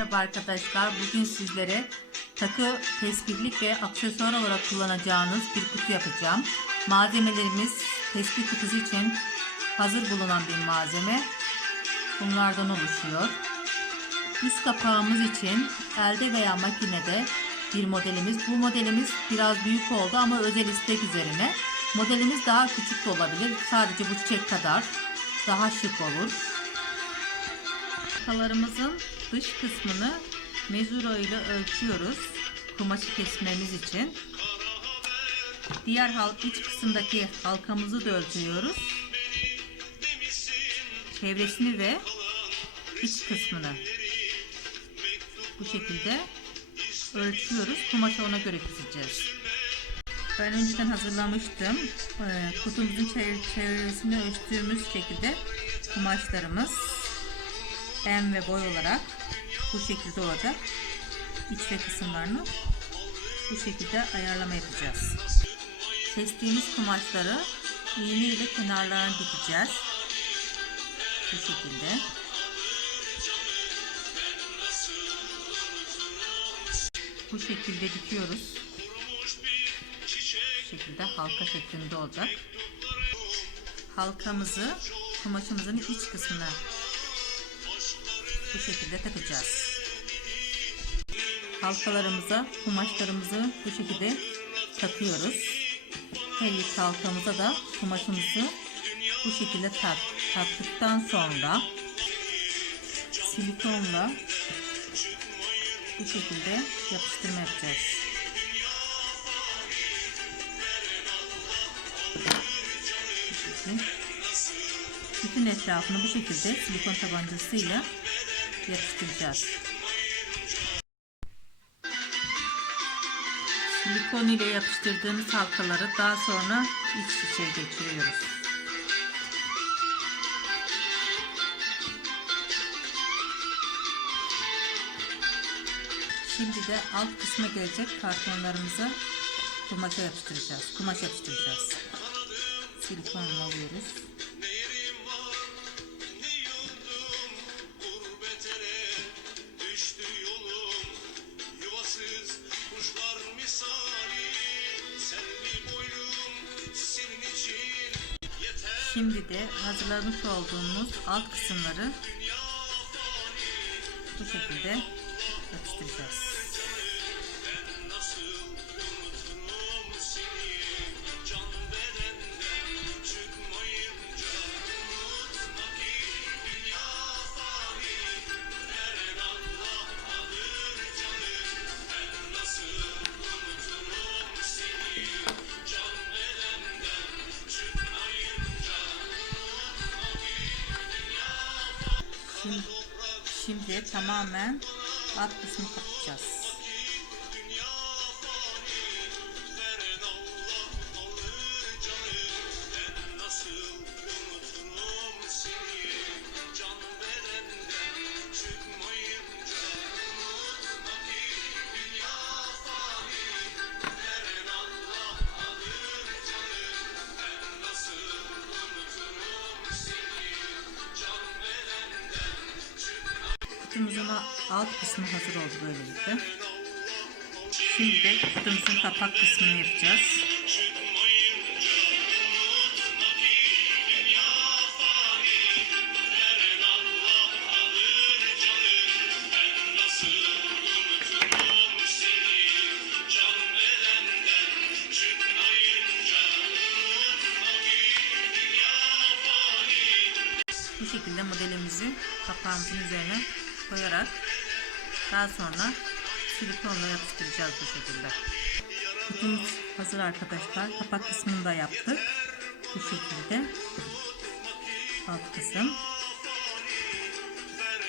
Merhaba arkadaşlar. Bugün sizlere takı, tespihlik ve aksesuar olarak kullanacağınız bir kutu yapacağım. Malzemelerimiz tespih kutusu için hazır bulunan bir malzeme. Bunlardan oluşuyor. Üst kapağımız için elde veya makinede bir modelimiz. Bu modelimiz biraz büyük oldu ama özel istek üzerine. Modelimiz daha küçük de olabilir. Sadece bu çiçek kadar. Daha şık olur. Halkalarımızın dış kısmını mezuro ile ölçüyoruz. Kumaşı kesmemiz için. Diğer halk iç kısımdaki halkamızı da ölçüyoruz. Çevresini ve iç kısmını bu şekilde ölçüyoruz. Kumaşı ona göre keseceğiz. Ben önceden hazırlamıştım. Ee, Kutumuzun çevre- çevresini ölçtüğümüz şekilde kumaşlarımız en ve boy olarak bu şekilde olacak. İç ve kısımlarını bu şekilde ayarlama yapacağız. Kestiğimiz kumaşları iğne ile kenarlarına dikeceğiz. Bu şekilde. Bu şekilde dikiyoruz. Bu şekilde halka şeklinde olacak. Halkamızı kumaşımızın iç kısmına bu şekilde takacağız. Halkalarımıza kumaşlarımızı bu şekilde takıyoruz. Her iki halkamıza da kumaşımızı bu şekilde tak, taktıktan sonra silikonla bu şekilde yapıştırma yapacağız. Bütün etrafını bu şekilde silikon tabancasıyla yapıştıracağız. Silikon ile yapıştırdığımız halkaları daha sonra iç içe geçiriyoruz. Şimdi de alt kısma gelecek kartonlarımızı kumaşa yapıştıracağız. Kumaş yapıştıracağız. Silikonla alıyoruz. Şimdi de hazırlamış olduğumuz alt kısımları bu şekilde yapıştıracağız. Şimdi, şimdi tamamen alt kısmı kapatacağız. Kutumuzun alt kısmı hazır oldu böylelikle. Şimdi kutumuzun kapak kısmını yapacağız. Bu şekilde modelimizi kapağımızın üzerine koyarak daha sonra silikonla yapıştıracağız bu şekilde. Kutumuz hazır arkadaşlar. Kapak kısmını da yaptık. Bu şekilde. Alt kısım.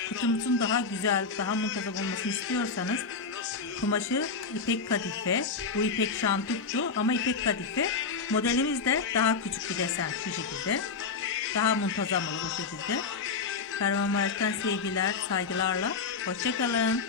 Kutumuzun daha güzel, daha muntazam olmasını istiyorsanız kumaşı ipek kadife. Bu ipek şantuktu ama ipek kadife. Modelimiz de daha küçük bir desen şu şekilde. Daha muntazam olur bu şekilde. Kahramanmaraş'tan sevgiler, saygılarla. Hoşçakalın.